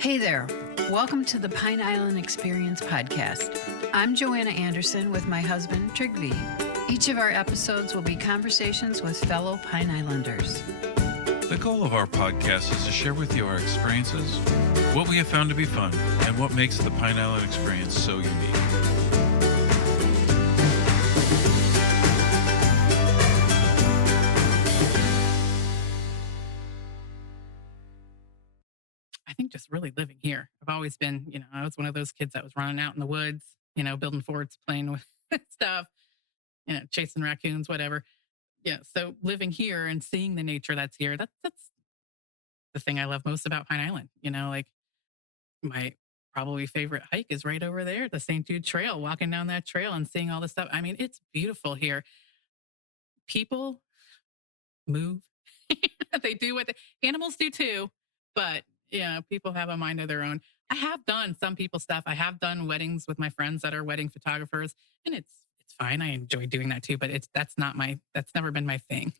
Hey there. Welcome to the Pine Island Experience podcast. I'm Joanna Anderson with my husband, Trygve. Each of our episodes will be conversations with fellow Pine Islanders. The goal of our podcast is to share with you our experiences, what we have found to be fun, and what makes the Pine Island experience so unique. I think just really living here. I've always been, I was one of those kids that was running out in the woods, building forts, playing with stuff, chasing raccoons, whatever. Yeah. So living here and seeing the nature that's here, that's the thing I love most about Pine Island. Like my probably favorite hike is right over there, the St. Jude Trail, walking down that trail and seeing all this stuff. I mean, it's beautiful here. People move. They do animals do too, but people have a mind of their own. I have done some people's stuff. I have done weddings with my friends that are wedding photographers, and it's fine. I enjoy doing that too, but that's never been my thing.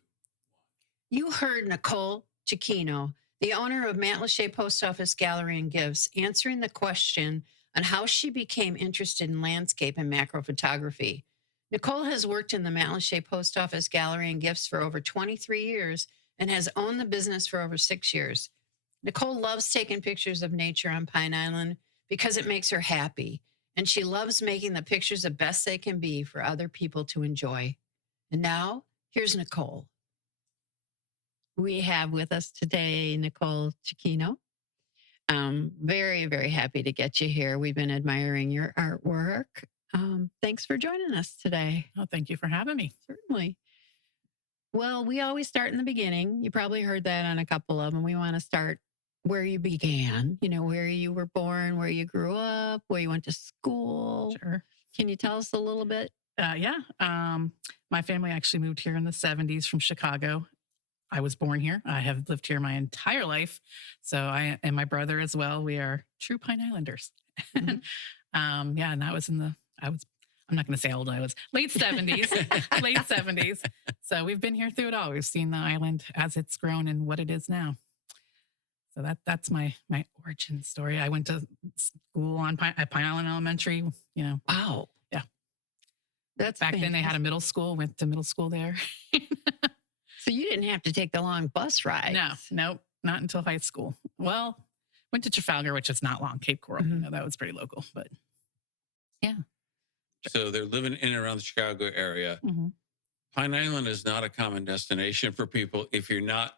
You heard Nicole Cicchino, the owner of Matlacha Post Office Gallery and Gifts, answering the question on how she became interested in landscape and macro photography. Nicole has worked in the Matlacha Post Office Gallery and Gifts for over 23 years and has owned the business for over 6 years. Nicole loves taking pictures of nature on Pine Island because it makes her happy, and she loves making the pictures the best they can be for other people to enjoy. And now, here's Nicole. We have with us today Nicole Cicchino. Very, very happy to get you here. We've been admiring your artwork. Thanks for joining us today. Oh, thank you for having me. Certainly. Well, we always start in the beginning. You probably heard that on a couple of them. We want to start where you began, where you were born, where you grew up, where you went to school. Sure. Can you tell us a little bit? Yeah. My family actually moved here in the 70s from Chicago. I was born here. I have lived here my entire life. So I and my brother as well. We are true Pine Islanders. Mm-hmm. And that was I'm not going to say how old I was, late 70s, late 70s. So we've been here through it all. We've seen the island as it's grown and what it is now. So that's my origin story. I went to school at Pine Island Elementary, Wow. Yeah. That's back fantastic. then they had a middle school, went to middle school there. So you didn't have to take the long bus ride. Nope, not until high school. Well, went to Trafalgar, which is not long, Cape Coral. Mm-hmm. That was pretty local, but yeah. So they're living in and around the Chicago area. Mm-hmm. Pine Island is not a common destination for people if you're not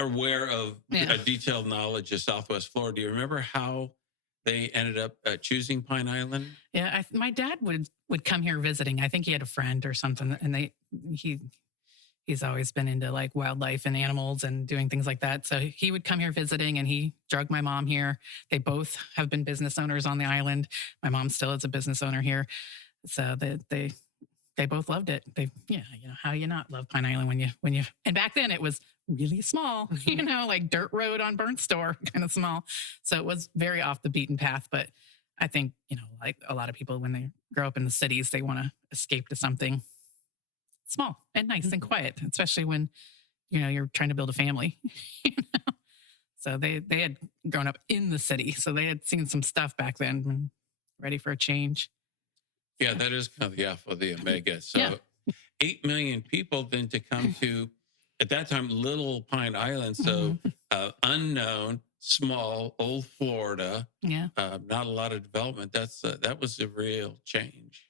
aware of a detailed knowledge of Southwest Florida. Do you remember how they ended up choosing Pine Island? Yeah, my dad would come here visiting. I think he had a friend or something, and he's always been into like wildlife and animals and doing things like that. So he would come here visiting, and he drug my mom here. They both have been business owners on the island. My mom still is a business owner here. So they both loved it. How you not love Pine Island when you and back then it was really small, like dirt road on Burnt Store, kind of small. So it was very off the beaten path. But I think, like a lot of people, when they grow up in the cities, they want to escape to something small and nice and quiet, especially when, you're trying to build a family. So they had grown up in the city. So they had seen some stuff back then and ready for a change. Yeah, that is kind of the alpha of the omega. So 8 million people then to come to, at that time, Little Pine Island. So unknown, small, old Florida. Yeah. Not a lot of development. That was a real change.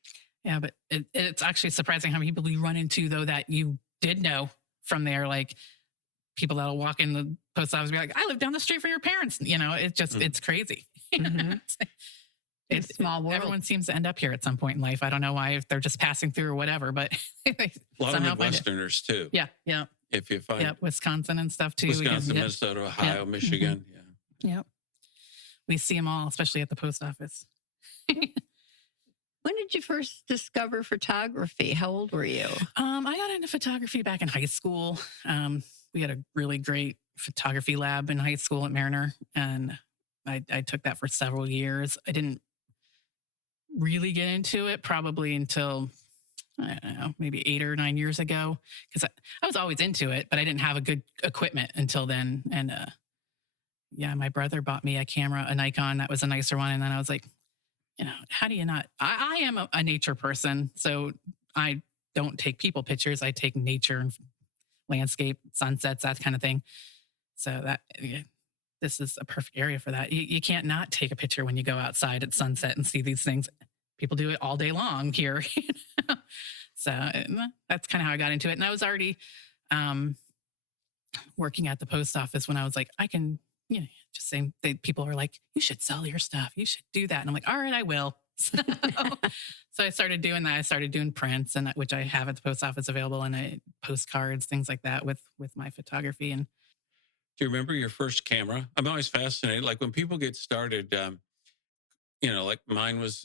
Yeah, but it's actually surprising how many people you run into, though, that you did know from there. Like people that'll walk in the post office and be like, I live down the street from your parents. It's just, it's crazy. Mm-hmm. It's a small world. Everyone seems to end up here at some point in life. I don't know why, if they're just passing through or whatever, but a lot of Midwesterners too. Yeah. If you find Wisconsin and stuff too. Wisconsin, Minnesota, Ohio, Michigan. Mm-hmm. Yeah. We see them all, especially at the post office. When did you first discover photography? How old were you? I got into photography back in high school. We had a really great photography lab in high school at Mariner, and I took that for several years. I didn't really get into it probably until, I don't know, maybe 8 or 9 years ago, because I was always into it, but I didn't have a good equipment until then. And yeah, my brother bought me a camera, a Nikon that was a nicer one. And then I was like, how do you not? I am a nature person. So I don't take people pictures. I take nature and landscape, sunsets, that kind of thing. So this is a perfect area for that. You can't not take a picture when you go outside at sunset and see these things. People do it all day long here. So that's kind of how I got into it. And I was already working at the post office when I was like, I can, just saying, people are like, you should sell your stuff. You should do that. And I'm like, all right, I will. So I started doing that. I started doing prints, and which I have at the post office available, and postcards, things like that with my photography. And Do you remember your first camera? I'm always fascinated. Like when people get started, like mine was,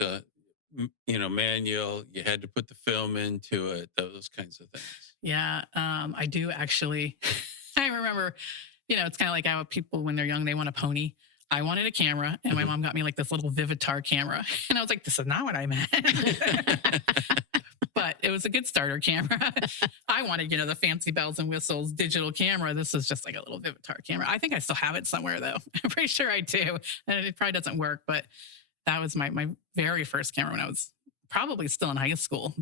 manual. You had to put the film into it, those kinds of things. yeah, I do actually. I remember, it's kind of like how people when they're young they want a pony. I wanted a camera, and my mom got me like this little Vivitar camera, and I was like, "This is not what I meant." But it was a good starter camera. I wanted, the fancy bells and whistles digital camera. This was just like a little Vivitar camera. I think I still have it somewhere though. I'm pretty sure I do. And it probably doesn't work, but that was my very first camera when I was probably still in high school.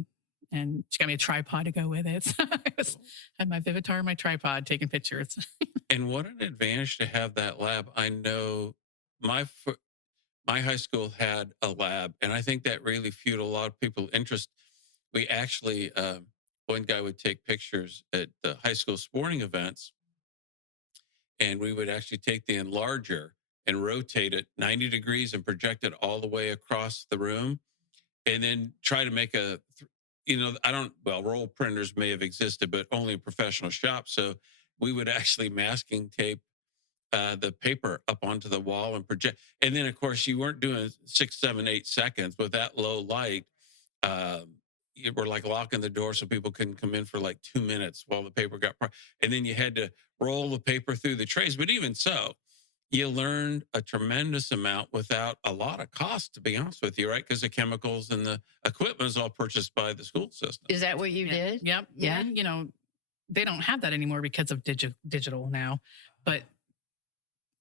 And she got me a tripod to go with it. So I had my Vivitar and my tripod taking pictures. And what an advantage to have that lab. I know my high school had a lab, and I think that really fueled a lot of people's interest. We actually, one guy would take pictures at the high school sporting events, and we would actually take the enlarger and rotate it 90 degrees and project it all the way across the room, and then try to make roll printers may have existed, but only in professional shops. So we would actually masking tape the paper up onto the wall and project. And then, of course, you weren't doing 6, 7, 8 seconds with that low light. You were like locking the door so people couldn't come in for like 2 minutes while the paper got. And then you had to roll the paper through the trays. But even so, you learned a tremendous amount without a lot of cost, to be honest with you, right? Because the chemicals and the equipment is all purchased by the school system. Is that what you did? Yep. Yeah. And, they don't have that anymore because of digital now. But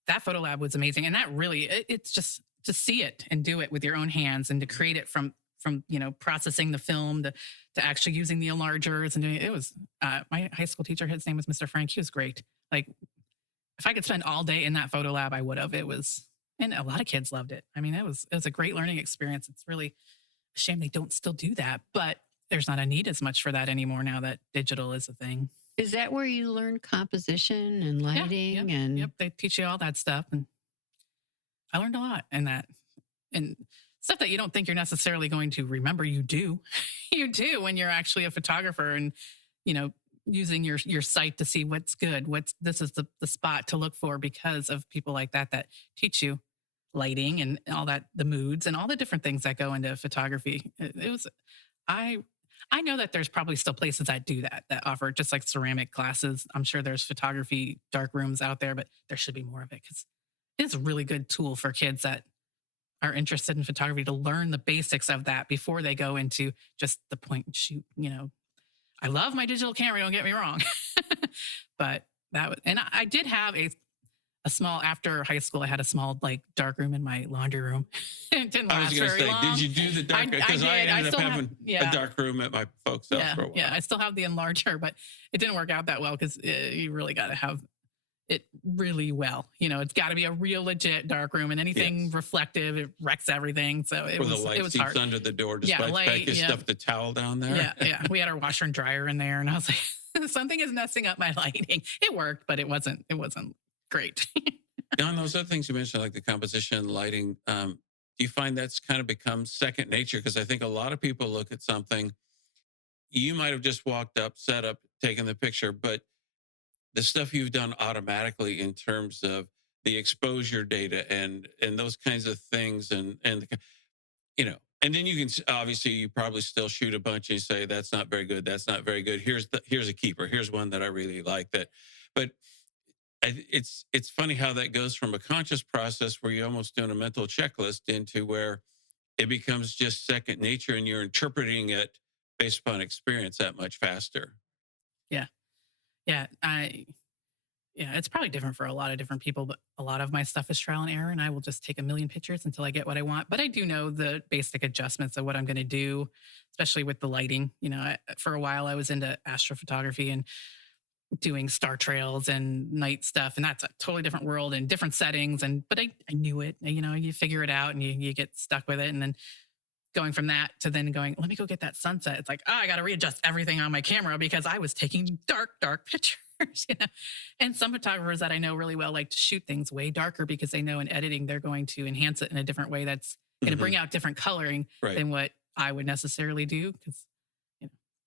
that photo lab was amazing. And that really, it's just to see it and do it with your own hands and to create it from processing the film to actually using the enlargers and doing it. It was, my high school teacher, his name was Mr. Frank. He was great. Like, if I could spend all day in that photo lab, I would have. And a lot of kids loved it. I mean, it was a great learning experience. It's really a shame they don't still do that, but there's not a need as much for that anymore now that digital is a thing. Is that where you learn composition and lighting? Yep. They teach you all that stuff. And I learned a lot in that. And stuff that you don't think you're necessarily going to remember, you do. You do when you're actually a photographer and, using your sight to see what's good. This is the spot to look for because of people like that teach you lighting and all that, the moods and all the different things that go into photography. I know that there's probably still places that do that offer just like ceramic classes. I'm sure there's photography dark rooms out there, but there should be more of it because it's a really good tool for kids that are interested in photography to learn the basics of that before they go into just the point and shoot. I love my digital camera, don't get me wrong. But I did have a small, after high school, I had a small like dark room in my laundry room. It didn't last very long. Did you do the dark? Because I ended up having a dark room at my folks' house for a while. Yeah, I still have the enlarger, but it didn't work out that well because you really got to have it really well. It's got to be a real legit dark room, and anything reflective, it wrecks everything. So it was hard. Under the door, despite the fact you stuffed the towel down there. Yeah. We had our washer and dryer in there, and I was like, something is messing up my lighting. It worked, but it wasn't great. Now, on those other things you mentioned, like the composition, lighting, do you find that's kind of become second nature? Because I think a lot of people look at something, you might have just walked up, set up, taken the picture, but the stuff you've done automatically in terms of the exposure data and those kinds of things, and then you can obviously you probably still shoot a bunch and you say that's not very good, that's not very good. Here's a keeper. Here's one that I really like that, but it's funny how that goes from a conscious process where you're almost doing a mental checklist into where it becomes just second nature and you're interpreting it based upon experience that much faster. Yeah. Yeah, it's probably different for a lot of different people, but a lot of my stuff is trial and error, and I will just take a million pictures until I get what I want. But I do know the basic adjustments of what I'm going to do, especially with the lighting. For a while I was into astrophotography and doing star trails and night stuff, and that's a totally different world and different settings. And but I knew it. You figure it out and you get stuck with it, and then going from that to then going, let me go get that sunset. It's like, oh, I got to readjust everything on my camera because I was taking dark pictures. And some photographers that I know really well like to shoot things way darker because they know in editing they're going to enhance it in a different way that's going to bring out different coloring than what I would necessarily do because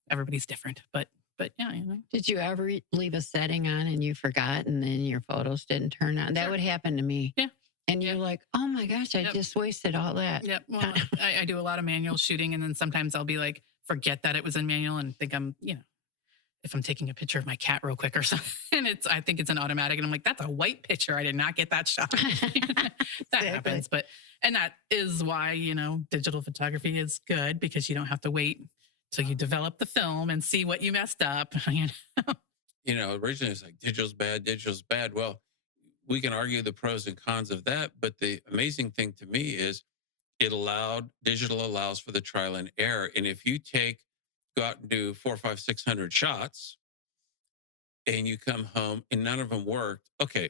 everybody's different. But yeah, Did you ever leave a setting on and you forgot and then your photos didn't turn out? That would happen to me. Yeah. And you're like, oh my gosh, I just wasted all that. Yep. Well, I do a lot of manual shooting, and then sometimes I'll be like, forget that it was in manual and think I'm, if I'm taking a picture of my cat real quick or something, and I think it's an automatic, and I'm like, that's a white picture. I did not get that shot. That happens, and that is why digital photography is good because you don't have to wait till you develop the film and see what you messed up. Originally it's like digital's bad. Well, we can argue the pros and cons of that, but the amazing thing to me is digital allows for the trial and error. And if you go out and do 400, 500, 600 shots and you come home and none of them worked, okay,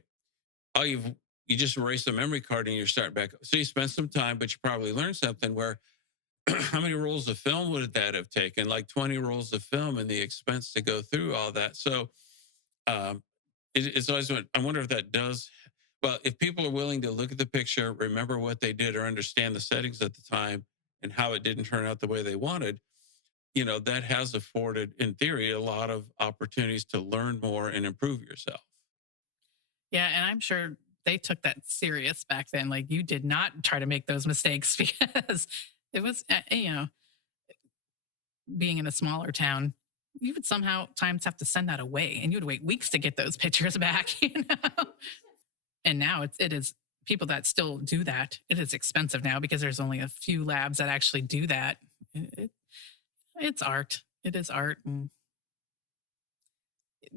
you just erase the memory card and you're starting back. So you spent some time, but you probably learned something where how many rolls of film would that have taken? Like 20 rolls of film and the expense to go through all that. So, it's always, I wonder if that does, well, if people are willing to look at the picture, remember what they did or understand the settings at the time and how it didn't turn out the way they wanted, that has afforded, in theory, a lot of opportunities to learn more and improve yourself. Yeah. And I'm sure they took that serious back then. Like you did not try to make those mistakes because it was, being in a smaller town, you would somehow times have to send that away and you would wait weeks to get those pictures back, And now it is people that still do that. It is expensive now because there's only a few labs that actually do that. It's art. It is art. And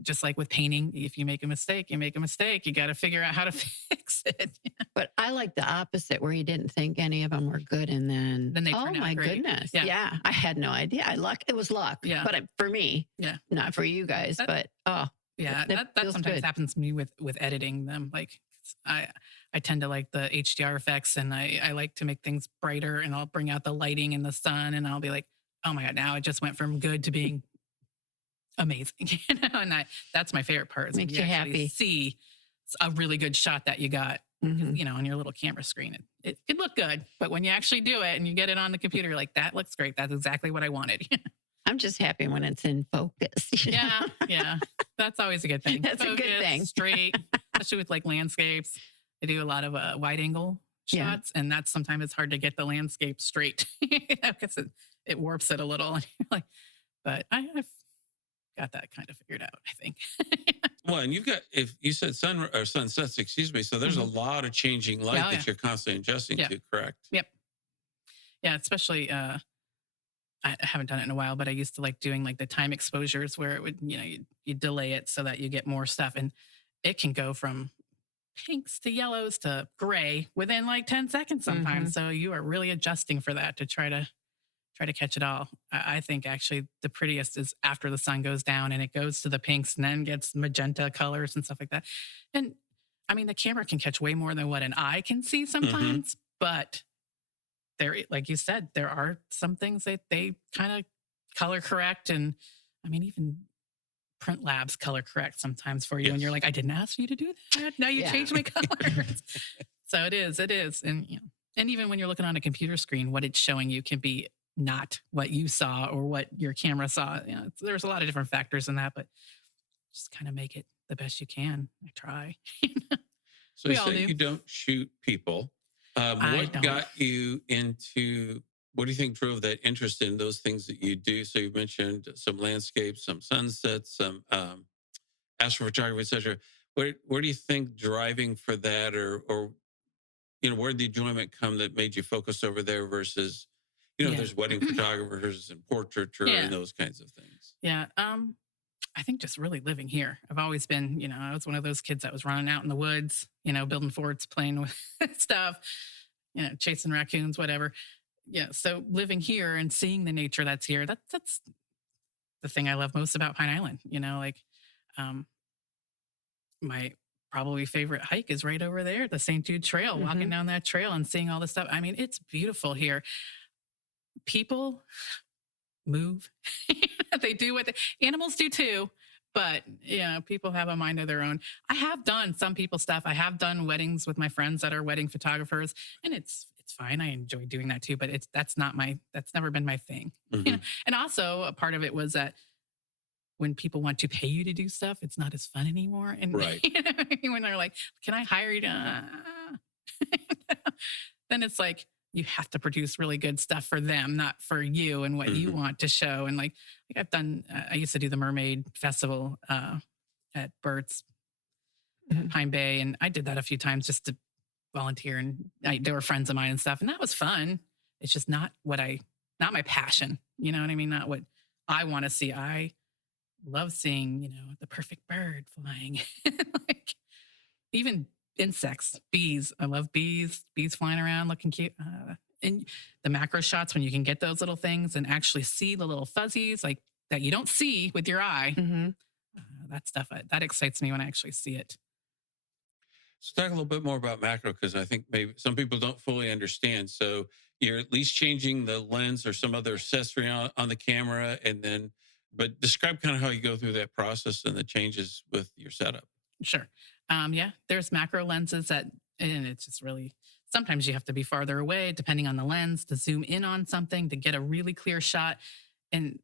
just like with painting, if you make a mistake, you make a mistake. You got to figure out how to fix it. But I like the opposite where he didn't think any of them were good. And then they oh turn out my great. goodness. Yeah. Yeah. I had no idea. It was luck. Yeah. But for me, yeah, not for you guys, but yeah, that sometimes happens to me with editing them. Like I tend to like the HDR effects and I like to make things brighter and I'll bring out the lighting and the sun and I'll be like, oh my God, now it just went from good to being amazing. And that's my favorite part is makes when you actually happy. See a really good shot that you got, on your little camera screen. It could look good, but when you actually do it and you get it on the computer, like that looks great. That's exactly what I wanted. I'm just happy when it's in focus. Yeah. That's always a good thing. That's a good thing. Straight, especially with like landscapes. I do a lot of wide angle shots, and that's sometimes it's hard to get the landscape straight because it warps it a little. But I've got that kind of figured out, I think. Well, and you've got, if you said sun or sunsets, excuse me, so there's a lot of changing light that you're constantly adjusting to, correct? Yep. Yeah, especially I haven't done it in a while, but I used to like doing like the time exposures where it would, you delay it so that you get more stuff. And it can go from pinks to yellows to gray within like 10 seconds sometimes. So you are really adjusting for that to try to catch it all. I think actually the prettiest is after the sun goes down and it goes to the pinks and then gets magenta colors and stuff like that. And I mean, the camera can catch way more than what an eye can see sometimes, but there, like you said, there are some things that they kind of color correct. And I mean, even print labs color correct sometimes for you. And you're like, I didn't ask you to do that. Now you changed my colors. So it is. And, and even when you're looking on a computer screen, what it's showing you can be not what you saw or what your camera saw. There's a lot of different factors in that, but just kind of make it the best you can. I try. So you say you don't shoot people. What got you into, what do you think drove that interest in those things that you do? So you mentioned some landscapes, some sunsets, some astrophotography, et cetera. Where do you think driving for that or where did the enjoyment come that made you focus over there versus, there's wedding photographers and portraiture and those kinds of things? Yeah. I think just really living here. I've always been, I was one of those kids that was running out in the woods, building forts, playing with stuff, chasing raccoons, whatever. Yeah. So living here and seeing the nature that's here, that's the thing I love most about Pine Island. Um, my probably favorite hike is right over there, the St. Jude Trail, walking down that trail and seeing all this stuff. I mean, it's beautiful here. People move. They do what animals do too. But people have a mind of their own. I have done some people stuff. I have done weddings with my friends that are wedding photographers, and it's fine. I enjoy doing that too. But that's never been my thing. And also a part of it was that when people want to pay you to do stuff, it's not as fun anymore. And Right. When they're like, "Can I hire you to?" Then it's like, you have to produce really good stuff for them, not for you and what you want to show. And like I've done, I used to do the Mermaid Festival at Burt's Pine Bay, and I did that a few times just to volunteer. And they were friends of mine and stuff, and that was fun. It's just not my passion. You know what I mean? Not what I want to see. I love seeing, the perfect bird flying, like even insects, bees. I love bees flying around looking cute. And the macro shots when you can get those little things and actually see the little fuzzies like that you don't see with your eye. That stuff, that excites me when I actually see it. So talk a little bit more about macro, because I think maybe some people don't fully understand. So you're at least changing the lens or some other accessory on the camera, but describe kind of how you go through that process and the changes with your setup. Sure. There's macro lenses and it's just really, sometimes you have to be farther away depending on the lens to zoom in on something to get a really clear shot. And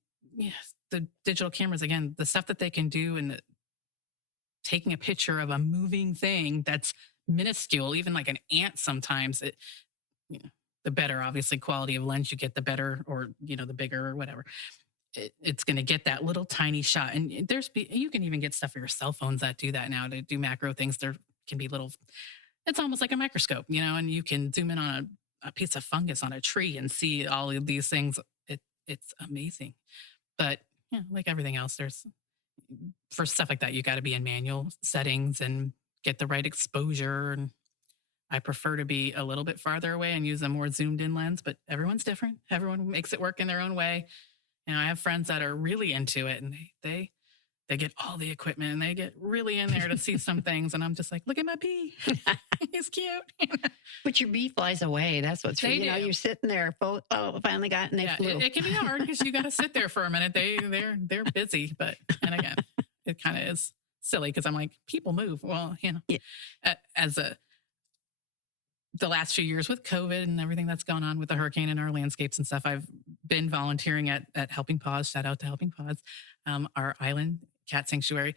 the digital cameras, again, the stuff that they can do and taking a picture of a moving thing that's minuscule, even like an ant sometimes, the better, obviously, quality of lens you get, the better, or, the bigger or whatever. It's going to get that little tiny shot. And you can even get stuff for your cell phones that do that now to do macro things. There can be little, it's almost like a microscope, and you can zoom in on a piece of fungus on a tree and see all of these things. It's amazing. But like everything else, for stuff like that, you got to be in manual settings and get the right exposure. And I prefer to be a little bit farther away and use a more zoomed in lens, but everyone's different. Everyone makes it work in their own way. I have friends that are really into it, and they get all the equipment and they get really in there to see some things. And I'm just like, look at my bee. He's cute. But your bee flies away. That's what's you're sitting there. Finally got, and they flew. It can be hard because you got to sit there for a minute. They're busy, and again, it kind of is silly because I'm like, people move. Well, the last few years with COVID and everything that's gone on with the hurricane and our landscapes and stuff, I've been volunteering at Helping Paws. Shout out to Helping Paws, our island cat sanctuary.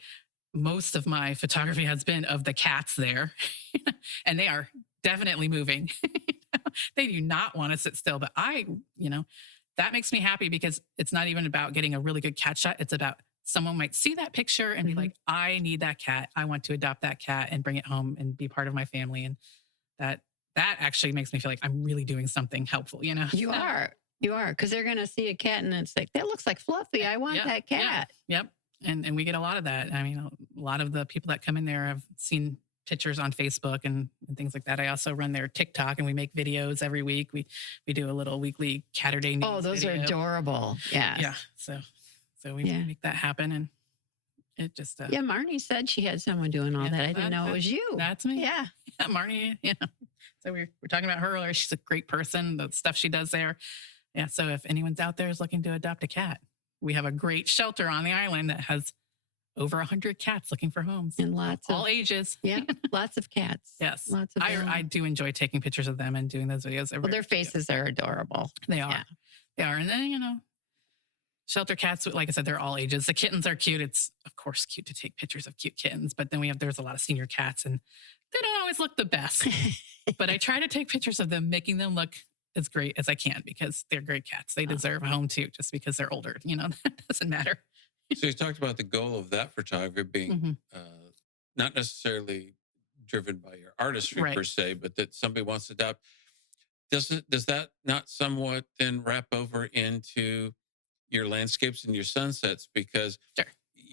Most of my photography has been of the cats there, and they are definitely moving. They do not want to sit still, but that makes me happy because it's not even about getting a really good cat shot. It's about someone might see that picture and be like, I need that cat. I want to adopt that cat and bring it home and be part of my family. And that actually makes me feel like I'm really doing something helpful, You are, because they're going to see a cat and it's like, that looks like Fluffy. I want that cat. Yep. And we get a lot of that. I mean, a lot of the people that come in there have seen pictures on Facebook and things like that. I also run their TikTok and we make videos every week. We do a little weekly Catterday news. Oh, those video. are adorable. Yeah. Yeah. So we make that happen. And it just... Marnie said she had someone doing all that. I didn't know it was you. That's me. Yeah. Marnie, So we're talking about her earlier. She's a great person, the stuff she does there. Yeah. So if anyone's out there is looking to adopt a cat, we have a great shelter on the island that has over 100 cats looking for homes. And lots of all ages. Yeah. Lots of cats. Yes. Lots of I do enjoy taking pictures of them and doing those videos. Well, their faces are adorable. They are. Yeah. They are. And then, shelter cats, like I said, they're all ages. The kittens are cute. It's, of course, cute to take pictures of cute kittens. But then there's a lot of senior cats and they don't always look the best. But I try to take pictures of them, making them look as great as I can because they're great cats. They deserve a home too, just because they're older. That doesn't matter. So you talked about the goal of that photography being not necessarily driven by your artistry per se, but that somebody wants to adopt. Does that not somewhat then wrap over into your landscapes and your sunsets? Because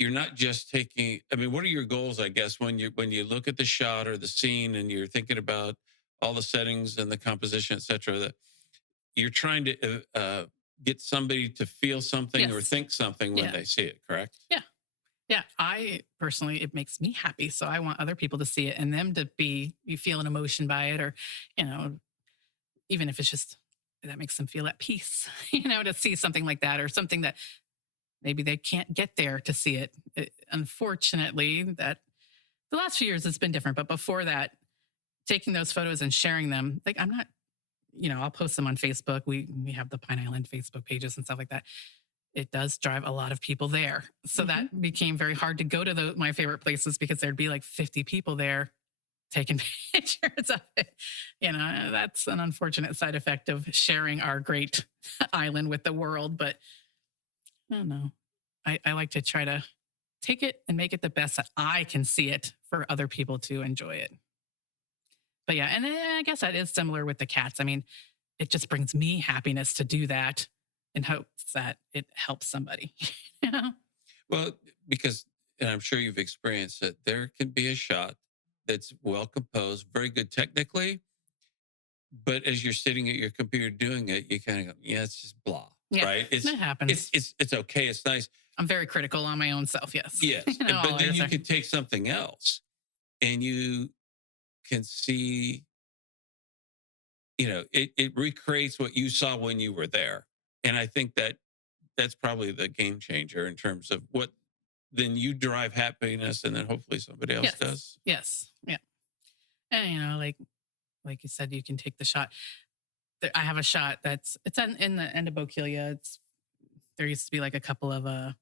you're not just taking. I mean, what are your goals? I guess when you look at the shot or the scene and you're thinking about all the settings and the composition, et cetera, that you're trying to get somebody to feel something or Yes. think something when Yeah. they see it. Correct? Yeah. Yeah. I personally, it makes me happy. So I want other people to see it and them to you feel an emotion by it, or, even if it's just that makes them feel at peace, to see something like that, or something that maybe they can't get there to see it. Unfortunately, that the last few years it's been different, but before that, taking those photos and sharing them, like I'm not, I'll post them on Facebook. We have the Pine Island Facebook pages and stuff like that. It does drive a lot of people there. So that became very hard to go to my favorite places because there'd be like 50 people there taking pictures of it. That's an unfortunate side effect of sharing our great island with the world. But I don't know. I like to try to take it and make it the best that I can see it for other people to enjoy it. But yeah, and then I guess that is similar with the cats. I mean, it just brings me happiness to do that in hopes that it helps somebody. Well, because, and I'm sure you've experienced it, there can be a shot that's well composed, very good technically, but as you're sitting at your computer doing it, you kind of go, yeah, it's just blah, Yeah, right? that happens. It's okay. It's nice. I'm very critical on my own self. Yes. Yes. But then you can take something else and you can see, it recreates what you saw when you were there. And I think that's probably the game changer in terms of what then you derive happiness and then hopefully somebody else does. Yes. Yeah. And, like you said, you can take the shot. I have a shot it's in the end of Bokeelia. There used to be like a couple of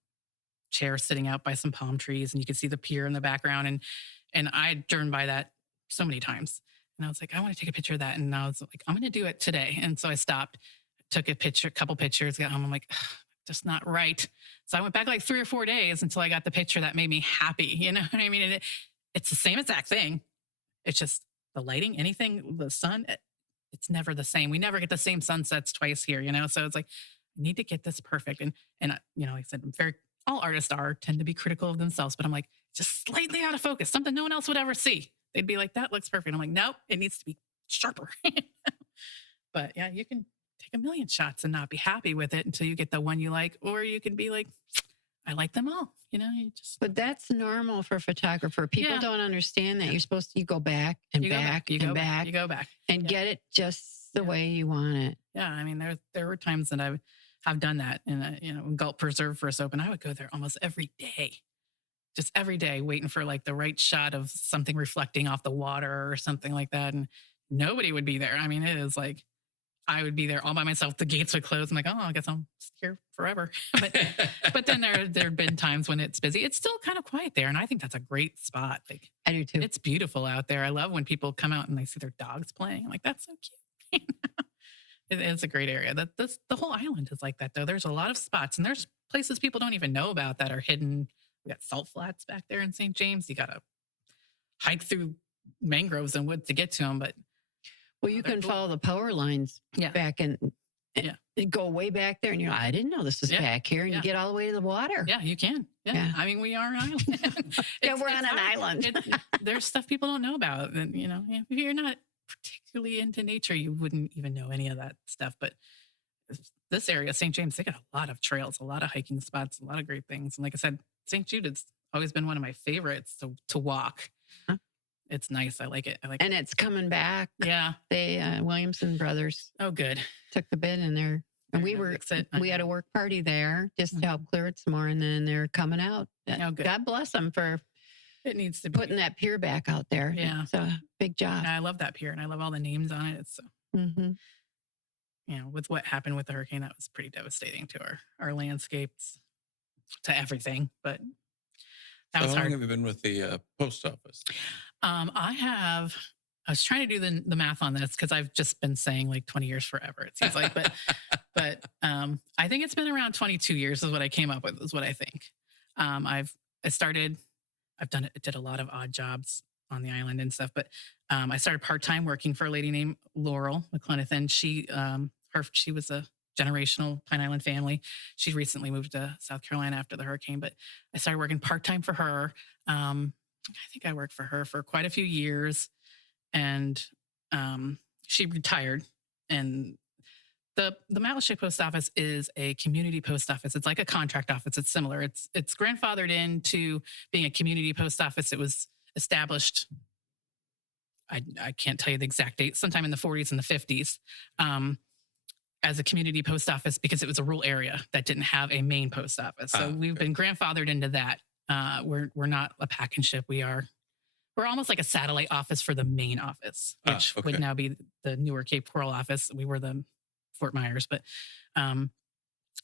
chairs sitting out by some palm trees, and you could see the pier in the background. And I driven by that so many times, and I was like, I want to take a picture of that. And I was like, I'm going to do it today. And so I stopped, took a couple pictures, got home. I'm like, just not right. So I went back like 3 or 4 days until I got the picture that made me happy. You know what I mean? And it's the same exact thing. It's just the lighting, anything, the sun, it's never the same. We never get the same sunsets twice here, So it's like, I need to get this perfect. And like I said, all artists tend to be critical of themselves, but I'm like, just slightly out of focus, something no one else would ever see. They'd be like, that looks perfect. I'm like, nope, it needs to be sharper. But yeah, you can take a million shots and not be happy with it until you get the one you like, or you can be like, I like them all. But that's normal for a photographer. People don't understand that you go back and back and back. You go back and get it just the way you want it. Yeah, I mean, there were times that I've done that, and when Gulf Preserve first opened, I would go there almost every day, just every day, waiting for like the right shot of something reflecting off the water or something like that, and nobody would be there. I mean, it is like I would be there all by myself. The gates would close. I'm like, oh, I guess I'm here forever. But then there've been times when it's busy. It's still kind of quiet there, and I think that's a great spot. Like I do too. It's beautiful out there. I love when people come out and they see their dogs playing. I'm like, that's so cute. It's a great area. The whole island is like that, though. There's a lot of spots, and there's places people don't even know about that are hidden. We got salt flats back there in St. James. You got to hike through mangroves and woods to get to them, but well, you can follow the power lines back and go way back there. And I didn't know this was back here. And you get all the way to the water. Yeah, you can. Yeah. I mean, we are an island. We're on an island. There's stuff people don't know about. And, if you're not particularly into nature, you wouldn't even know any of that stuff. But this area, St. James, they got a lot of trails, a lot of hiking spots, a lot of great things. And like I said, St. Jude has always been one of my favorites to walk. Huh? It's nice. I like it. And it's coming back. Yeah. They, Williamson brothers. Oh, good. Took the bid in there. And we had a work party there just to help clear it some more. And then they're coming out. Oh, good. God bless them for it needs to be putting that pier back out there. Yeah. It's a big job. I love that pier and I love all the names on it. It's so, with what happened with the hurricane, that was pretty devastating to our landscapes, to everything. But that was hard. How long hard. have you been with the post office? I was trying to do the math on this because I've just been saying like 20 years forever, it seems like, but I think it's been around 22 years is what I came up with, is what I think. Did a lot of odd jobs on the island and stuff, but I started part-time working for a lady named Laurel McClenathan. She was a generational Pine Island family. She recently moved to South Carolina after the hurricane, but I started working part-time for her. I think I worked for her for quite a few years, and she retired. And the Matlacha Post Office is a community post office. It's like a contract office. It's similar. It's grandfathered into being a community post office. It was established, I can't tell you the exact date, sometime in the 40s and the 50s, as a community post office because it was a rural area that didn't have a main post office. So we've been grandfathered into that. We're not a pack and ship. We're almost like a satellite office for the main office, which would now be the newer Cape Coral office. We were the Fort Myers, but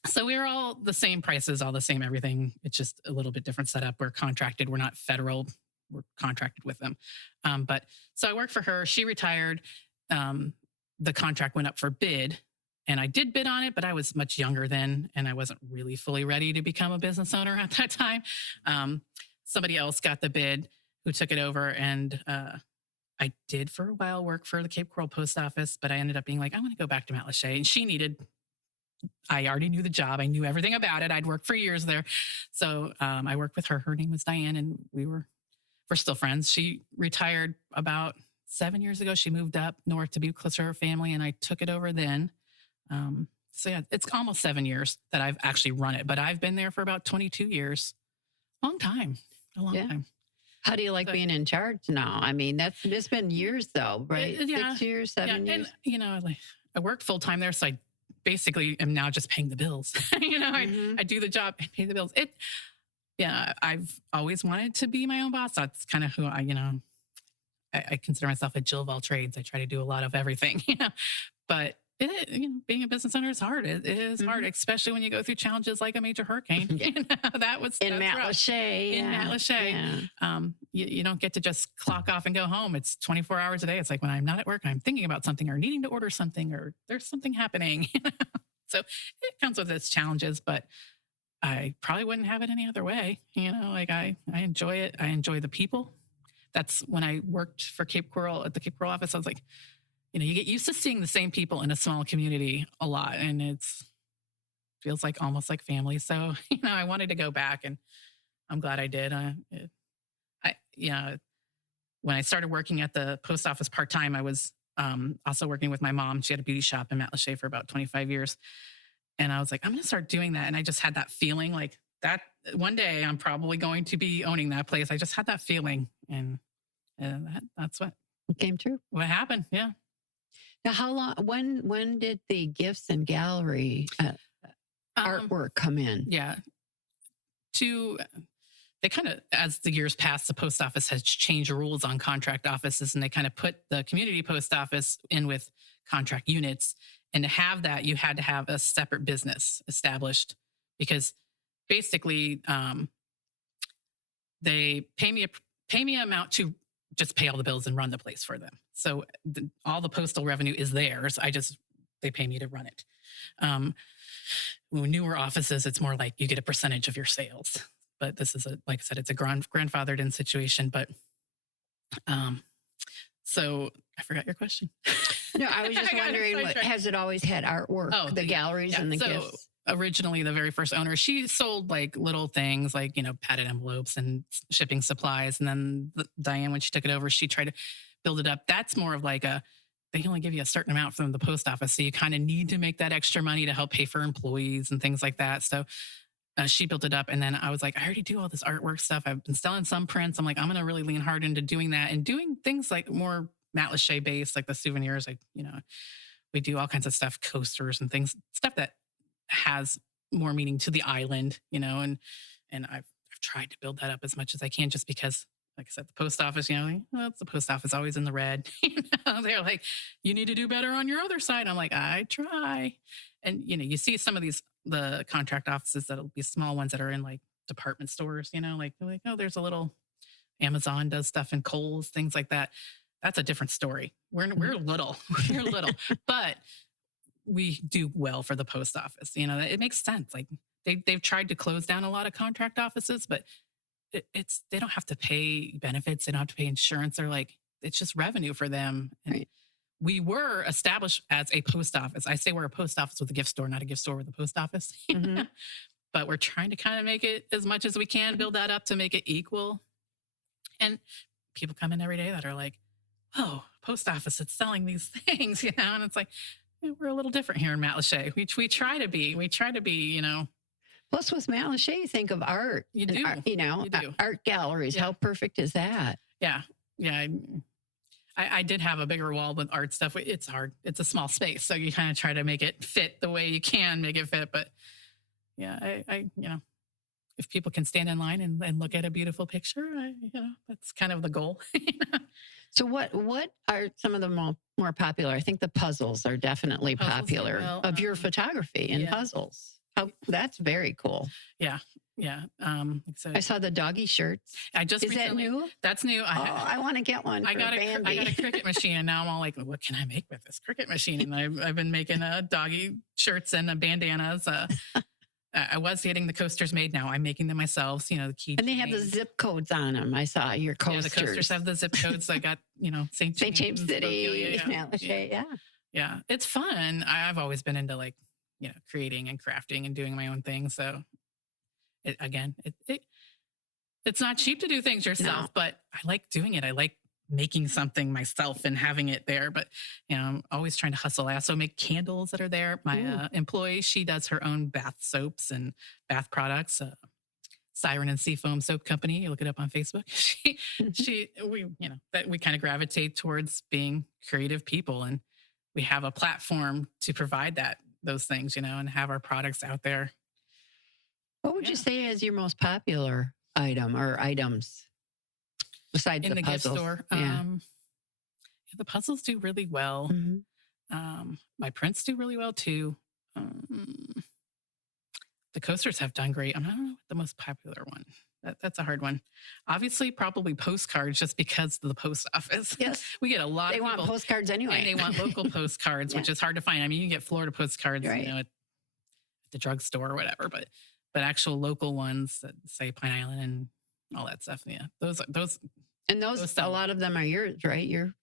so we're all the same prices, all the same everything. It's just a little bit different setup. We're contracted. We're not federal. We're contracted with them. But so I worked for her. She retired. The contract went up for bid, and I did bid on it, but I was much younger then, and I wasn't really fully ready to become a business owner at that time. Somebody else got the bid who took it over, and I did for a while work for the Cape Coral Post Office, but I ended up being like, I want to go back to Matlacha. And I already knew the job. I knew everything about it. I'd worked for years there. So I worked with her. Her name was Diane, and we're still friends. She retired about 7 years ago. She moved up north to be closer to her family, and I took it over then. So yeah, it's almost 7 years that I've actually run it, but I've been there for about 22 years. A long time. How do you like being in charge now? I mean, it's been years though, right? 6 years, 7 years. And I worked full time there, so I basically am now just paying the bills. I do the job and pay the bills. I've always wanted to be my own boss. That's kind of who I consider myself a Jill of all trades. I try to do a lot of everything, but being a business owner is hard. It is hard, especially when you go through challenges like a major hurricane. That was in Matlacha. In Matlacha, you don't get to just clock off and go home. It's 24 hours a day. It's like when I'm not at work, I'm thinking about something or needing to order something or there's something happening. So it comes with its challenges, but I probably wouldn't have it any other way. I enjoy it. I enjoy the people. That's when I worked for Cape Coral at the Cape Coral office. I was like, you get used to seeing the same people in a small community a lot, and feels like almost like family. So, I wanted to go back, and I'm glad I did. When I started working at the post office part-time, I was also working with my mom. She had a beauty shop in Matlacha for about 25 years. And I was like, I'm going to start doing that. And I just had that feeling like that one day I'm probably going to be owning that place. I just had that feeling, and that's what came true. What happened. Yeah. Now, how long? When did the gifts and gallery artwork come in? Yeah, they kind of, as the years passed, the post office has changed rules on contract offices, and they kind of put the community post office in with contract units. And to have that, you had to have a separate business established because basically they pay me an amount to just pay all the bills and run the place for them. So all the postal revenue is theirs. They pay me to run it. Newer offices, it's more like you get a percentage of your sales. But this is like I said, it's a grandfathered in situation. But so I forgot your question. No, I was just wondering, has it always had artwork? Oh, the galleries and the gifts. Originally, the very first owner, she sold like little things like, padded envelopes and shipping supplies. And then Diane, when she took it over, she tried to build it up. That's more of like they only give you a certain amount from the post office. So you kind of need to make that extra money to help pay for employees and things like that. So she built it up. And then I was like, I already do all this artwork stuff. I've been selling some prints. I'm like, I'm going to really lean hard into doing that and doing things like more Matlacha based, like the souvenirs. Like, we do all kinds of stuff, coasters and things, stuff that has more meaning to the island, and I've tried to build that up as much as I can, just because, like I said, the post office, it's the post office always in the red. They're like, you need to do better on your other side. I'm like, I try. And, you see some of the contract offices that'll be small ones that are in like department stores, like, oh, there's a little Amazon does stuff in Kohl's, things like that. That's a different story. We're little, but we do well for the post office. It makes sense. Like they've tried to close down a lot of contract offices, but they don't have to pay benefits. They don't have to pay insurance. They're like, it's just revenue for them. And we were established as a post office. I say we're a post office with a gift store, not a gift store with a post office. Mhm. But we're trying to kind of make it as much as we can, build that up to make it equal. And people come in every day that are like, oh, post office, it's selling these things, and it's like, we're a little different here in Matlacha. We try to be. We try to be, Plus, with Matlacha, you think of art. You and do. art, You do. art galleries. Yeah. How perfect is that? Yeah. Yeah. I did have a bigger wall with art stuff. It's hard. It's a small space. So you kind of try to make it fit the way you can make it fit. But yeah, I if people can stand in line and look at a beautiful picture, that's kind of the goal. So what are some of the more popular? I think the puzzles are definitely Puzzles do popular well, of your photography and yeah. puzzles. That's very cool. Yeah. Yeah. So I saw the doggy shirts. I just Is that new? That's new. I want to get one. I got a cricket machine, and now I'm all like, what can I make with this cricket machine? And I've been making doggy shirts and bandanas. I was getting the coasters made. Now I'm making them myself. The key. And they have the zip codes on them. I saw your coasters. Yeah, the coasters have the zip codes. I got St. James City, Matlacha. Yeah, it's fun. I've always been into creating and crafting and doing my own thing. So it's not cheap to do things yourself, but I like doing it. I like making something myself and having it there. But I'm always trying to hustle. I also make candles that are there. My employee, she does her own bath soaps and bath products. Siren and Seafoam Soap Company. You look it up on Facebook. We kind of gravitate towards being creative people, and we have a platform to provide those things, and have our products out there. What would you say is your most popular item or items besides in the puzzles? Gift store? Yeah. The puzzles do really well. Mm-hmm. My prints do really well too. The coasters have done great. I don't know what the most popular one. That's a hard one. Obviously, probably postcards, just because of the post office. Yes, we get a lot. They of people, want postcards anyway, and they want local postcards, which is hard to find. I mean, you can get Florida postcards, right, at the drugstore or whatever, but actual local ones that say Pine Island and all that stuff. Yeah, those and those a lot of them are yours, right? Your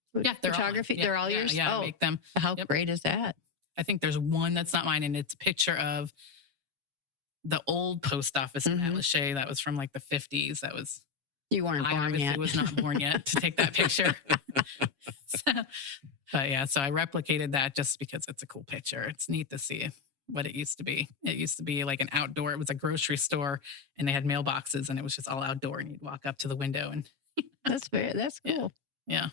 photography, they're all yours. Yeah, I make them. How great is that? I think there's one that's not mine, and it's a picture of the old post office in Matlacha that was from like the 50s. That was you weren't born yet. I was not born yet to take that picture. But yeah, so I replicated that just because it's a cool picture. It's neat to see what it used to be. It used to be like an outdoor. It was a grocery store, and they had mailboxes, and it was just all outdoor. And you'd walk up to the window, and that's cool. Yeah.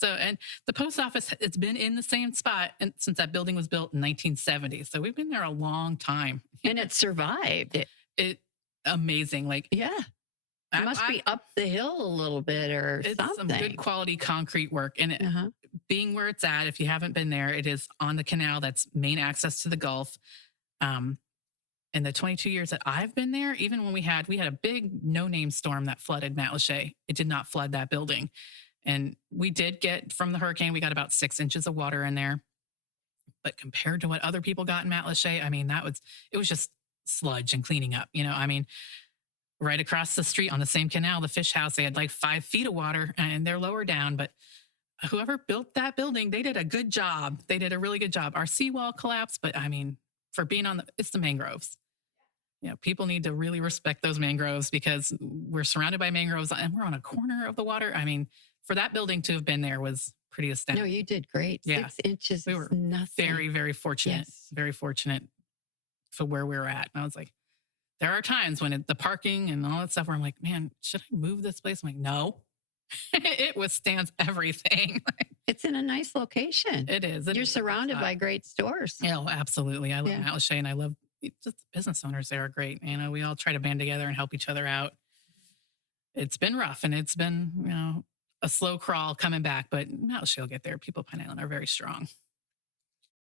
So, and the post office, it's been in the same spot since that building was built in 1970. So we've been there a long time, and it survived. It amazing. Like, yeah, it must be up the hill a little bit or it's something. Some good quality concrete work, and being where it's at, if you haven't been there, it is on the canal that's main access to the Gulf. In the 22 years that I've been there, even when we had a big no-name storm that flooded Matlacha, it did not flood that building. And we did get from the hurricane, we got about 6 inches of water in there. But compared to what other people got in Matlacha, I mean, it was just sludge and cleaning up. I mean, right across the street on the same canal, the fish house, they had like 5 feet of water, and they're lower down. But whoever built that building, they did a good job. They did a really good job. Our seawall collapsed, but I mean, for being it's the mangroves. People need to really respect those mangroves, because we're surrounded by mangroves and we're on a corner of the water. I mean, for that building to have been there was pretty astounding. No, you did great. Yeah. 6 inches. We were nothing. Very, very fortunate. Yes. Very fortunate for where we were at. And I was like, there are times when the parking and all that stuff where I'm like, man, should I move this place? I'm like, no, it withstands everything. It's in a nice location. It is. You're surrounded by great stores. Yeah, absolutely. I love Matlacha, and I love just the business owners. They are great. We all try to band together and help each other out. It's been rough, and it's been, a slow crawl coming back, but Matlacha will get there. People of Pine Island are very strong.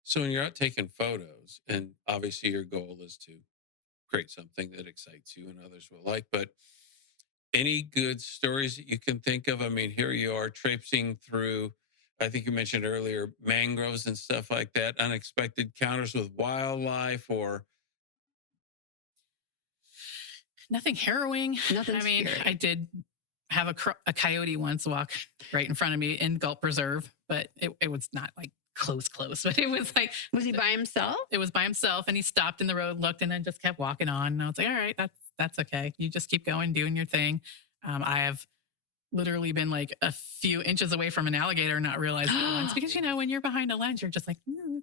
So when you're out taking photos, and obviously your goal is to create something that excites you and others will like, but any good stories that you can think of? I mean, here you are traipsing through, I think you mentioned earlier, mangroves and stuff like that, unexpected encounters with wildlife, or nothing harrowing. Nothing. I mean, scary. I did have a coyote once walk right in front of me in Gulp Preserve, but it was not like close, but it was like, Was he by himself? it was by himself, and he stopped in the road, looked, and then just kept walking on. And I was like, all right, that's okay. You just keep going, doing your thing. I have literally been like a few inches away from an alligator, not realizing it once, because when you're behind a lens, you're just like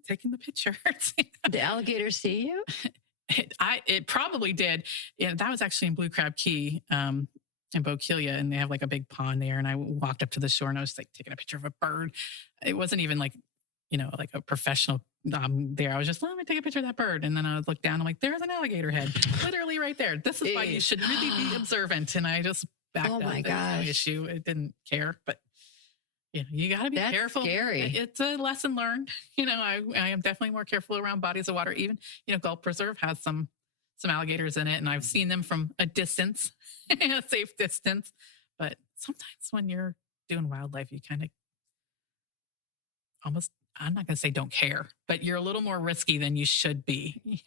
taking the picture. Did the alligator see you? It probably did. Yeah, that was actually in Blue Crab Key, in Bokeelia, and they have like a big pond there. And I walked up to the shore and I was like taking a picture of a bird. It wasn't even like, like a professional there. I was just, let me take a picture of that bird. And then I would look down. I'm like, there's an alligator head, literally right there. This is why you should really be observant. And I just backed up. Oh my It was no gosh. issue. It didn't care, but you got to be That's careful. scary. It's a lesson learned. I am definitely more careful around bodies of water. Even, Gulf Preserve has some alligators in it, and I've seen them from a distance, a safe distance. But sometimes when you're doing wildlife, you kind of almost, I'm not going to say don't care, but you're a little more risky than you should be,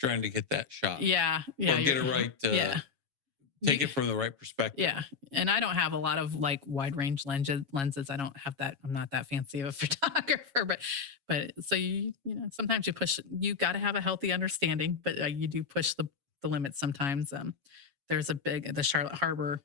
Trying to get that shot. Yeah. Or get it right. Yeah. Take it from the right perspective. Yeah. And I don't have a lot of like wide range lenses. I don't have that. I'm not that fancy of a photographer, but so sometimes you got to have a healthy understanding, but you do push the limits sometimes. There's the Charlotte Harbor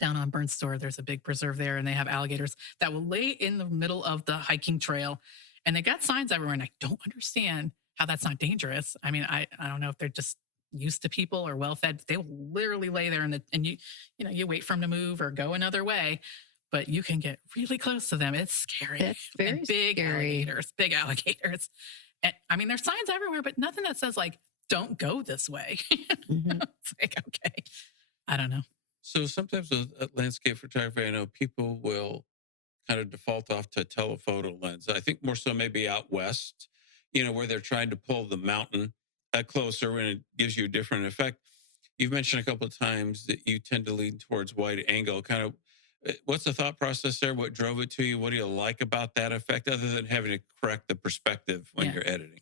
down on Burnt Store. There's a big preserve there, and they have alligators that will lay in the middle of the hiking trail, and they got signs everywhere. And I don't understand how that's not dangerous. I mean, I don't know if they're just used to people or well fed. They will literally lay there and you wait for them to move or go another way, but you can get really close to them. It's scary. That's very And big scary. big alligators. And I mean, there's signs everywhere, but nothing that says like, don't go this way. Mhm. It's like, okay, I don't know. So sometimes with landscape photography, I know people will kind of default off to a telephoto lens. I think more so maybe out west, where they're trying to pull the mountain closer, and it gives you a different effect. You've mentioned a couple of times that you tend to lean towards wide angle. Kind of, what's the thought process there? What drove it to you? What do you like about that effect, other than having to correct the perspective when you're editing?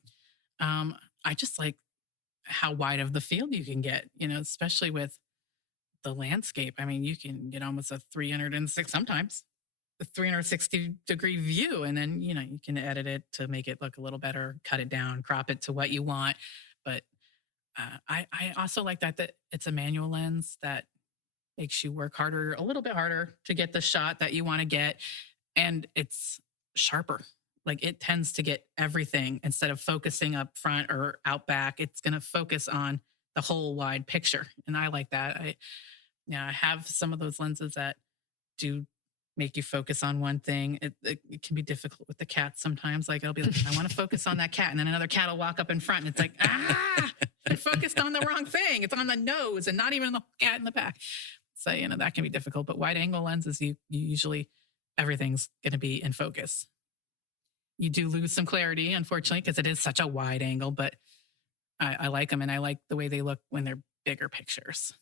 I just like how wide of the field you can get, especially with the landscape. I mean, you can get almost a 306, sometimes a 360-degree view, and then you can edit it to make it look a little better, cut it down, crop it to what you want. But I also like that it's a manual lens that makes you work a little bit harder to get the shot that you want to get, and it's sharper. Like, it tends to get everything instead of focusing up front or out back. It's going to focus on the whole wide picture, and I like that. I have some of those lenses that do make you focus on one thing. It can be difficult with the cats sometimes. Like, it'll be like, I want to focus on that cat, and then another cat will walk up in front, and it's like, I focused on the wrong thing. It's on the nose and not even the cat in the back. So that can be difficult. But wide angle lenses, you usually, everything's going to be in focus. You do lose some clarity, unfortunately, because it is such a wide angle, but I like them, and I like the way they look when they're bigger pictures.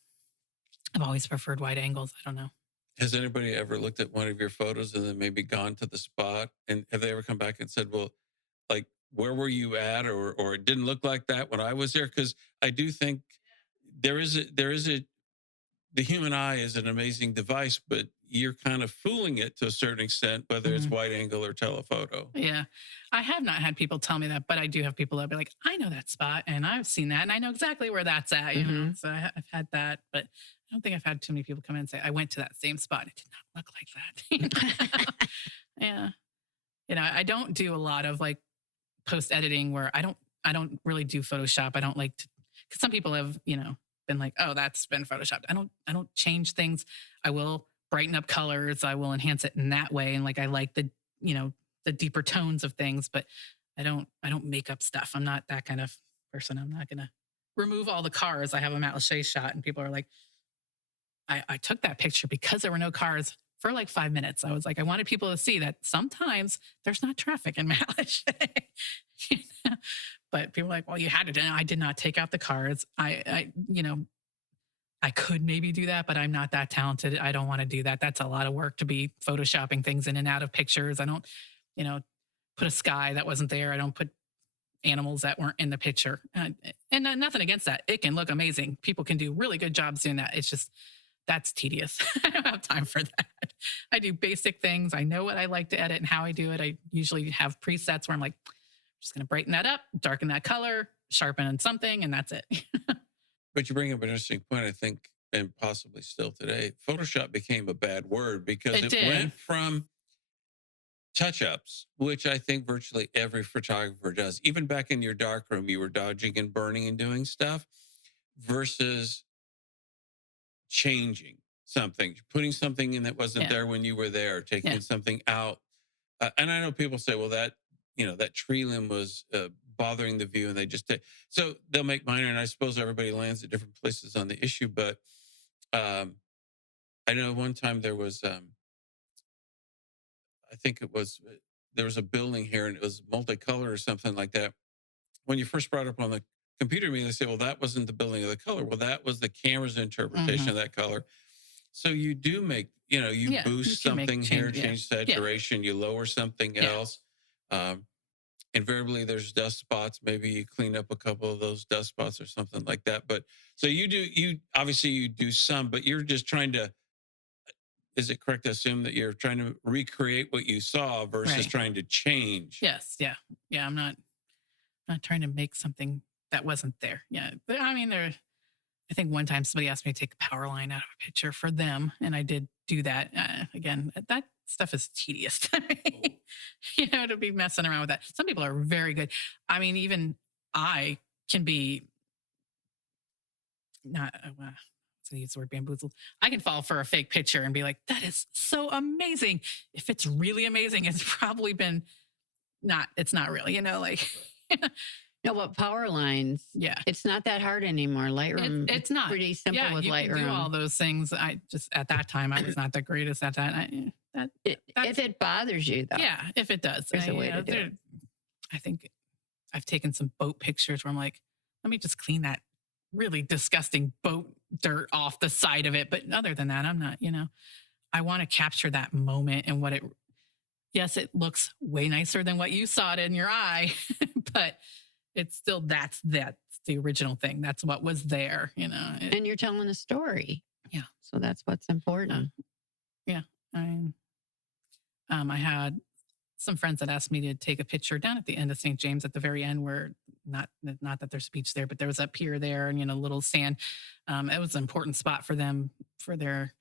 I've always preferred wide angles. I don't know. Has anybody ever looked at one of your photos and then maybe gone to the spot? And have they ever come back and said, well, like, where were you at? Or it didn't look like that when I was there? Because I do think the human eye is an amazing device, but you're kind of fooling it to a certain extent, whether it's wide angle or telephoto. Yeah. I have not had people tell me that, but I do have people that be like, I know that spot and I've seen that and I know exactly where that's at, you know? So I've had that, but I don't think I've had too many people come in and say, I went to that same spot. It did not look like that. Yeah. I don't do a lot of like post editing where I don't really do Photoshop. I don't like to, because some people have, been like, oh, that's been Photoshopped. I don't change things. I will brighten up colors. I will enhance it in that way. And like, I like the deeper tones of things, but I don't make up stuff. I'm not that kind of person. I'm not going to remove all the cars. I have a Matlacha shot and people are like, I took that picture because there were no cars for like 5 minutes. I was like, I wanted people to see that sometimes there's not traffic in Matlacha. But people are like, well, you had to. I did not take out the cars. I could maybe do that, but I'm not that talented. I don't want to do that. That's a lot of work to be Photoshopping things in and out of pictures. I don't, put a sky that wasn't there. I don't put animals that weren't in the picture. And nothing against that. It can look amazing. People can do really good jobs doing that. It's just, that's tedious. I don't have time for that. I do basic things. I know what I like to edit and how I do it. I usually have presets where I'm like, just going to brighten that up, darken that color, sharpen on something, and that's it. But you bring up an interesting point, I think, and possibly still today. Photoshop became a bad word because It it did. went from touch-ups, which I think virtually every photographer does. Even back in your darkroom, you were dodging and burning and doing stuff versus changing something, putting something in that wasn't there when you were there, taking something out. And I know people say, well, that, that tree limb was bothering the view and they just take, so they'll make minor, and I suppose everybody lands at different places on the issue. But I know one time there was, I think it was, there was a building here and it was multicolor or something like that. When you first brought it up on the computer meeting, they say, well, that wasn't the building of the color. Well, that was the camera's interpretation of that color. So you do make, you boost something here, change saturation, you lower something else. Invariably, there's dust spots. Maybe you clean up a couple of those dust spots or something like that. But so you obviously you do some, but you're just trying to, is it correct to assume that you're trying to recreate what you saw versus trying to change? Yes. Yeah. Yeah. I'm not trying to make something that wasn't there. Yeah. But, I mean, I think one time somebody asked me to take a power line out of a picture for them, and I did do that. Again, that stuff is tedious to me, to be messing around with that. Some people are very good. I mean, even I can be not, to use the word bamboozled. I can fall for a fake picture and be like, that is so amazing. If it's really amazing, it's probably been it's not really, like. No, but power lines, it's not that hard anymore. Lightroom, it's not pretty simple with you Lightroom. Can do all those things. I just, at that time, I was not the greatest at that. If it bothers you, though. Yeah, if it does. There's a way to do it. I think I've taken some boat pictures where I'm like, let me just clean that really disgusting boat dirt off the side of it. But other than that, I'm not, I want to capture that moment and yes, it looks way nicer than what you saw it in your eye, but it's still, that's the original thing. That's what was there, and you're telling a story. Yeah. So that's what's important. I had some friends that asked me to take a picture down at the end of St. James at the very end, where not that there's a beach there, but there was a pier there and, little sand. It was an important spot for them for their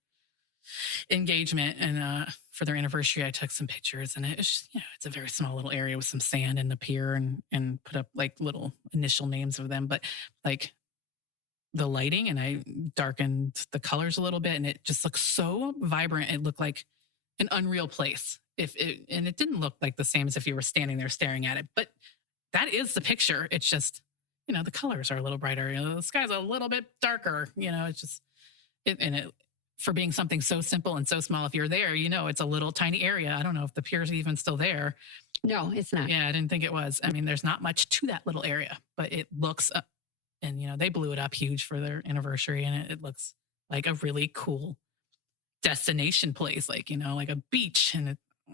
engagement, and for their anniversary, I took some pictures, and it's it's a very small little area with some sand and the pier, and put up like little initial names of them, but like the lighting, and I darkened the colors a little bit, and it just looks so vibrant. It looked like an unreal place. And it didn't look like the same as if you were standing there staring at it, but that is the picture. It's just, the colors are a little brighter. The sky's a little bit darker. It's just, for being something so simple and so small, if you're there, it's a little tiny area. I don't know if the pier's even still there. No, it's not. Yeah, I didn't think it was. I mean, there's not much to that little area, but it looks, and they blew it up huge for their anniversary, and it looks like a really cool destination place, like, like a beach, and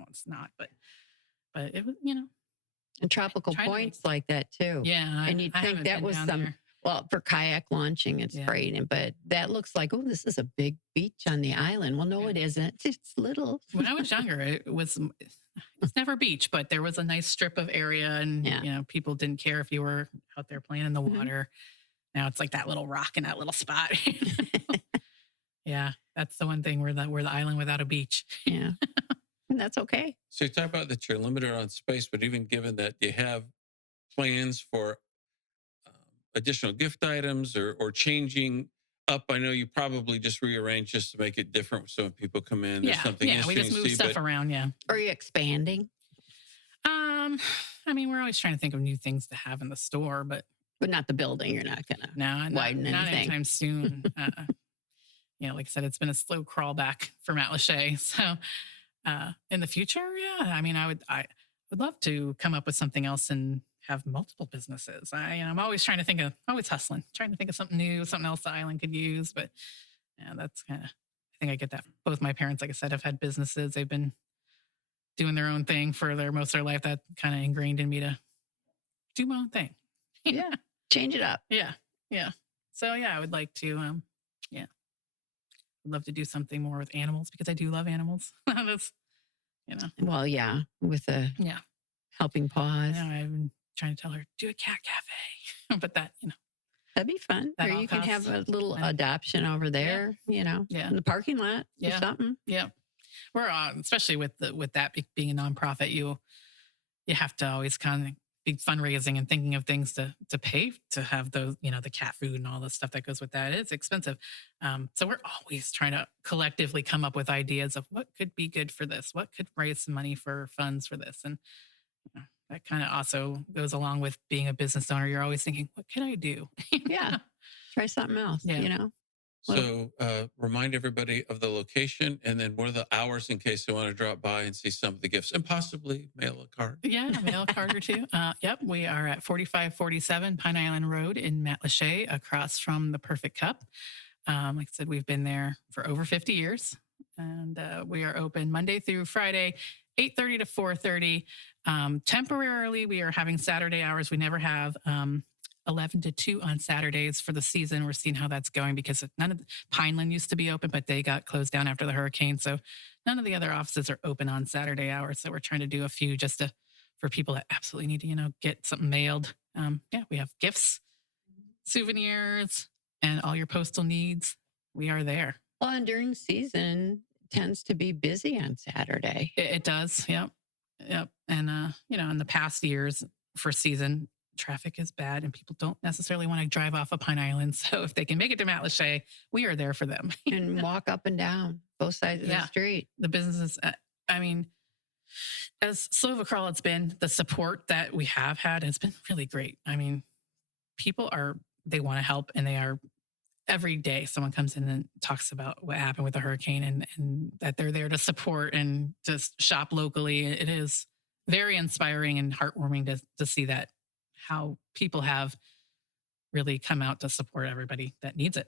it's not, but it was, And tropical points like that too. Yeah. And you'd think that was well, for kayak launching, it's great. But that looks like, oh, this is a big beach on the island. Well, no, it isn't. It's little. When I was younger, it's never beach, but there was a nice strip of area, and, people didn't care if you were out there playing in the water. Now it's like that little rock in that little spot. Yeah. That's the one thing, we're the island without a beach. Yeah. And that's okay. So you talk about that you're limited on space, but even given that you have plans for additional gift items or changing up, I know you probably just rearrange just to make it different. So when people come in, there's something interesting we just move stuff around. Yeah. Are you expanding? I mean, we're always trying to think of new things to have in the store, but not the building. You're not going to widen anything. Not anytime soon. Like I said, it's been a slow crawl back for Matlacha. So in the future, I mean, I would love to come up with something else and have multiple businesses. I'm always trying to think of, always hustling, trying to think of something new, something else the island could use. But that's kind of, I think I get that. Both my parents, like I said, have had businesses. They've been doing their own thing for most of their life. That kind of ingrained in me to do my own thing. Yeah. Change it up. Yeah. Yeah. So I would like to, Would love to do something more with animals because I do love animals. That's, Well, yeah, with the yeah. helping paws. I've been trying to tell her, do a cat cafe. But that, That'd be fun. That Or all you can have costs a little money. adoption over there, Yeah. in the parking lot or Yeah. something. Yeah. We're especially with that being a nonprofit, you have to always kind of be fundraising and thinking of things to pay to have those, the cat food and all the stuff that goes with that. It's expensive. So we're always trying to collectively come up with ideas of what could be good for this, what could raise some money for funds for this. And that kind of also goes along with being a business owner. You're always thinking, what can I do? Yeah. Try something else, Yeah. So remind everybody of the location and then what are the hours in case they want to drop by and see some of the gifts and possibly mail a card. Yeah, mail a card or two. Yep, we are at 4547 Pine Island Road in Matlacha, across from the Perfect Cup. Like I said, we've been there for over 50 years, and we are open Monday through Friday, 8:30 to 4:30. Temporarily, we are having Saturday hours. We never have 11 to 2 on Saturdays for the season. We're seeing how that's going because none of Pineland used to be open, but they got closed down after the hurricane. So none of the other offices are open on Saturday hours. So we're trying to do a few just for people that absolutely need to, get something mailed. We have gifts, souvenirs, and all your postal needs. We are there. Well, and during season tends to be busy on Saturday. It does. Yep. And, in the past years for season, traffic is bad and people don't necessarily want to drive off of Pine Island. So if they can make it to Matlacha, we are there for them. And walk up and down both sides of the street. The businesses, as slow of a crawl it's been, the support that we have had has been really great. People they want to help, and they are, every day someone comes in and talks about what happened with the hurricane and that they're there to support and just shop locally. It is very inspiring and heartwarming to see that, how people have really come out to support everybody that needs it.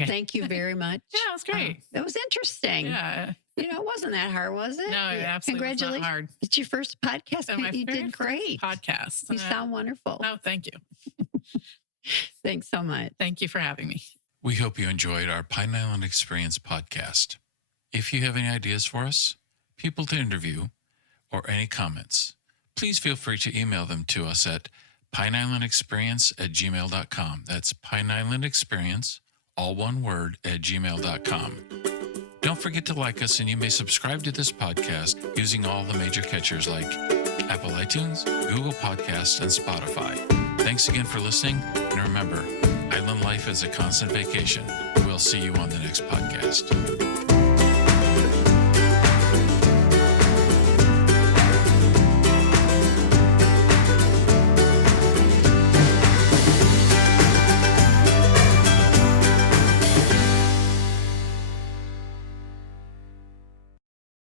Okay. Thank you very much. Yeah, it was great. That was interesting. Yeah. It wasn't that hard, was it? No, it absolutely was not hard. It's your first podcast. And You did great. Podcast. You sound wonderful. Oh, thank you. Thanks so much. Thank you for having me. We hope you enjoyed our Pine Island Experience podcast. If you have any ideas for us, people to interview, or any comments, please feel free to email them to us at pineislandexperience@gmail.com. That's pineislandexperience, all one word, @gmail.com. Don't forget to like us, and you may subscribe to this podcast using all the major catchers like Apple iTunes, Google Podcasts, and Spotify. Thanks again for listening, and remember, island life is a constant vacation. We'll see you on the next podcast.